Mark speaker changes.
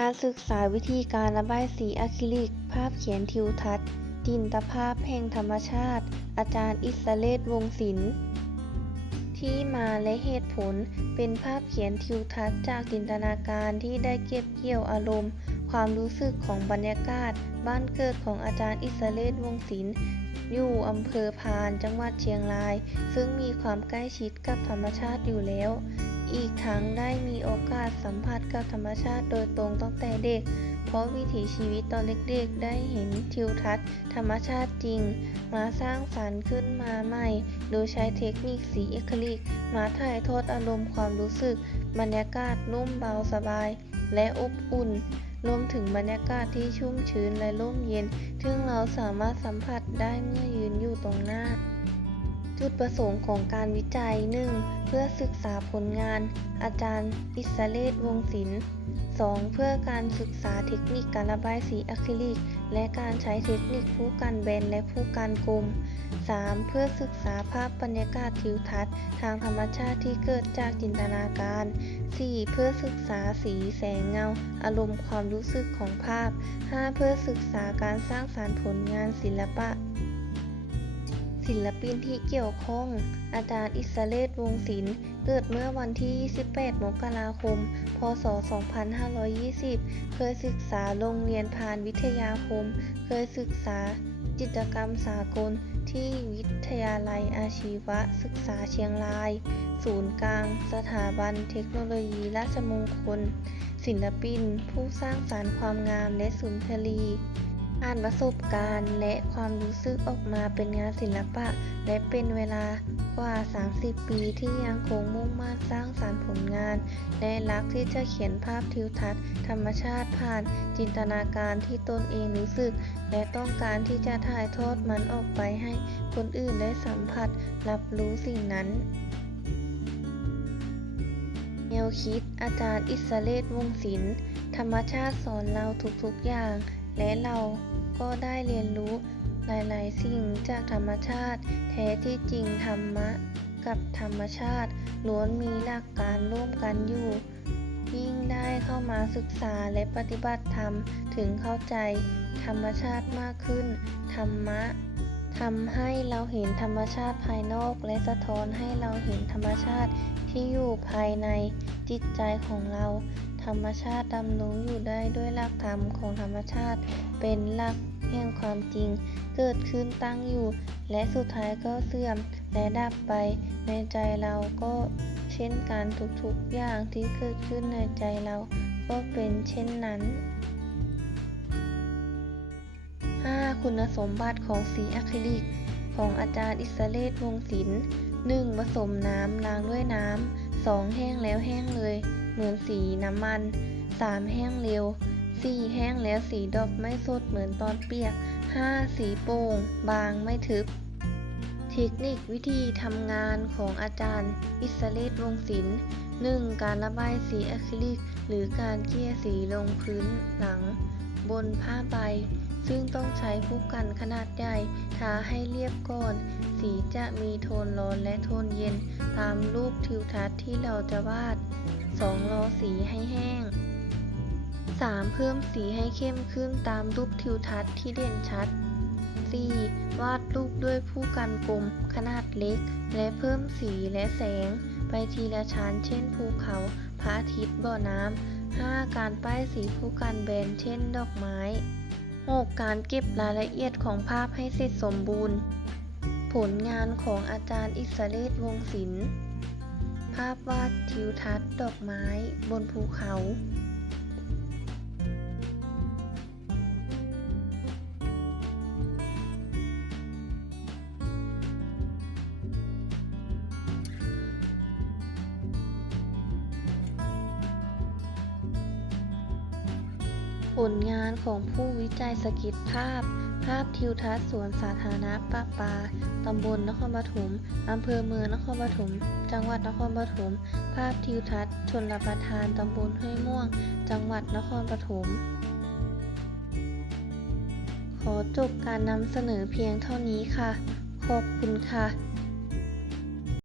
Speaker 1: การศึกษาวิธีการระบายสีอะคริลิก ภาพเขียนทิวทัศน์ จินตภาพแห่งธรรมชาติ อาจารย์อิสเรศวงศิลป์ ที่มาและเหตุผลเป็นภาพเขียนทิวทัศน์จากจินตนาการที่ได้เก็บเกี่ยวอารมณ์ ความรู้สึกของบรรยากาศ บ้านเกิดของอาจารย์อิสเรศวงศ์ศิลป์อยู่อำเภอพาน จังหวัดเชียงราย ซึ่งมีความใกล้ชิดกับธรรมชาติอยู่แล้ว อีกทั้งได้มีโอกาสสัมผัสกับธรรมชาติโดยตรงตั้งแต่เด็ก เพราะวิถีชีวิตตอนเด็กๆ ได้เห็นทิวทัศน์ ธรรมชาติจริง มาสร้างสรรค์ขึ้นมาใหม่ โดยใช้เทคนิคสีอะคริลิก มาถ่ายทอดอารมณ์ความรู้สึก บรรยากาศนุ่มเบาสบาย และอบอุ่นรวมถึงบรรยากาศที่ชุ่มชื้นและร่มเย็น ซึ่งเราสามารถสัมผัสได้เมื่อยืนอยู่ตรงหน้า จุดประสงค์ของการวิจัย 1. เพื่อศึกษาผลงาน อาจารย์ อิสเรศวงศิลป์ 2. เพื่อการศึกษาเทคนิคการระบายสีอะคริลิก และการใช้เทคนิคผู้กันแบนและผู้กันกลม 3. เพื่อศึกษาภาพบรรยากาศทิวทัศน์ทางธรรมชาติที่เกิดจากจินตนาการ 4. เพื่อศึกษาสีแสงเงา อารมณ์ความรู้สึกของภาพ 5. เพื่อศึกษาการสร้างสรรค์ผลงานศิลปะ ศิลปินที่เกี่ยวข้อง อาจารย์อิสระเรศวงศิลป์ เกิดเมื่อวันที่ 28 มกราคม พศ 2520 เคยศึกษาโรงเรียนพานวิทยาคม เคยศึกษาจิตรกรรมสากลที่วิทยาลัยอาชีวศึกษาเชียงราย ศูนย์กลาง สถาบันเทคโนโลยีราชมงคล ศิลปิน ผู้สร้างสรรค์ความงามและสุนทรี อ่านประสบการณ์และความรู้สึกออกมาเป็นงานศิลปะ และเป็นเวลากว่า 30 ปีที่ยังคงมุ่งมั่นสร้างสรรค์ผลงาน และรักที่จะเขียนภาพทิวทัศน์ ธรรมชาติผ่าน จินตนาการที่ตนเองรู้สึก และต้องการที่จะถ่ายทอดมันออกไปให้คนอื่นได้สัมผัส รับรู้สิ่งนั้นแนวคิดอาจารย์อิสระเรศวงศ์ศิลป์ธรรมชาติสอนเราทุกๆอย่าง และเราก็ได้เรียนรู้หลายๆ สิ่งจากธรรมชาติ แท้ที่จริงธรรมะกับธรรมชาติล้วนมีหลักการร่วมกันอยู่ ยิ่งได้เข้ามาศึกษาและปฏิบัติธรรมถึงเข้าใจ ธรรมชาติมากขึ้น ธรรมะทำให้เราเห็นธรรมชาติภายนอกและสะท้อนให้เราเห็นธรรมชาติที่อยู่ภายในจิตใจของเรา ธรรมชาติดำรงอยู่ได้ด้วยหลักธรรมของธรรมชาติ เป็นหลักแห่งความจริง เกิดขึ้นตั้งอยู่ และสุดท้ายก็เสื่อมและดับไป ในใจเราก็เช่นกันทุกๆอย่างที่เกิดขึ้นในใจเราก็เป็นเช่นนั้น 5. คุณสมบัติของสีอะคริลิก ของอาจารย์อิสเรศวงศ์ศิลป์ 1. ผสมน้ำล้างด้วยน้ำ 2. แห้งแล้วแห้งเลย เหมือนสีน้ำมัน 3. แห้งเร็ว 4. แห้งแล้วสีดอกไม่สดเหมือนตอนเปียก 5. สีโปร่ง บางไม่ทึบ เทคนิควิธีทำงานของอาจารย์ อิสระเลตวงศ์ศิลป์ 1. การระบายสีอะคริลิก หรือการเกลี่ยสีลงพื้นหลัง บนผ้าใบ ซึ่งต้องใช้ผู้กันขนาดใหญ่ทาให้เรียบก่อน สีจะมีโทนร้อนและโทนเย็น ตามรูปทิวทัศน์ที่เราจะวาด 2. รอสีให้แห้ง 3. เพิ่มสีให้เข้มขึ้นตามรูปทิวทัศน์ที่เด่นชัด 4. วาดรูปด้วยผู้กันกลมขนาดเล็ก และเพิ่มสีและแสง ไปทีละชั้นเช่นภูเขา พระอาทิตย์บ่อน้ำ 5. การป้ายสีผู้การแบนเช่นดอกไม้ 6. การเก็บรายละเอียดของภาพให้เสร็จสมบูรณ์ ผลงานของอาจารย์อิสรเรศวงศ์ศิลป์ ภาพวาดทิวทัศน์ดอกไม้บนภูเขา ผลงานของผู้วิจัยสก็ตภาพ ภาพทิวทัศน์สวนสาธารณะประปา ตำบลนครปฐม อำเภอเมืองนครปฐม จังหวัดนครปฐม ภาพทิวทัศน์ชนประทาน ตำบลห้วยม่วง จังหวัดนครปฐม ขอจบการนำเสนอเพียงเท่านี้ค่ะ ขอบคุณค่ะ